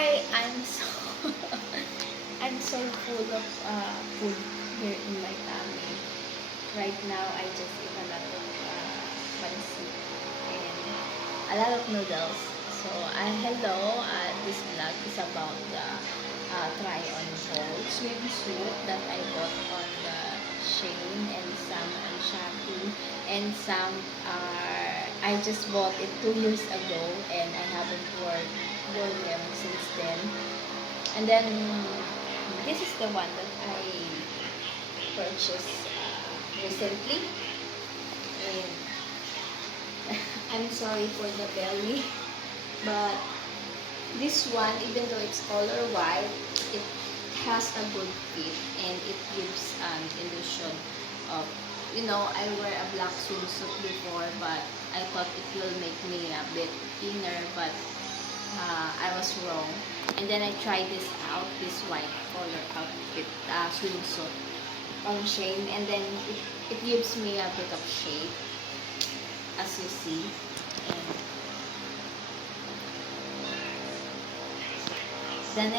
Hi, I'm so full of food here in my tummy. Right now, I just eat a lot of pancit and a lot of noodles. So, hello. This vlog is about the try-on haul swimsuit that I bought on the Shein and some on Shopee, and some are I just bought it 2 years ago and I haven't worn them since then. And then this is the one that I purchased recently, and I'm sorry for the belly, but this one, even though it's color white, it has a good fit and it gives an illusion of, I wear a black swimsuit before, but I thought it will make me a bit thinner, but I was wrong. And then I tried this out, this white color outfit swimsuit on Shein, and then it gives me a bit of shape, as you see. And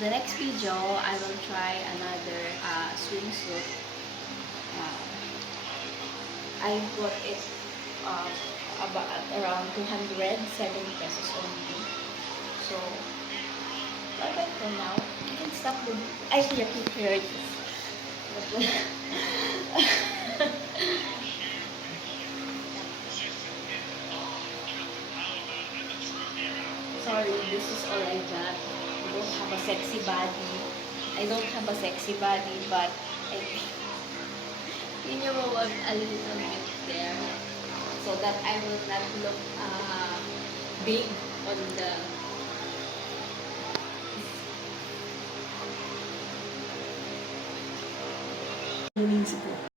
the next video, I will try another swimsuit. I bought it about around 270 pesos only. So, bye-bye for now. You can stop the... I hear it. Sorry, this is all I got. I don't have a sexy body. But you know what, a little bit there, so that I will not look big on the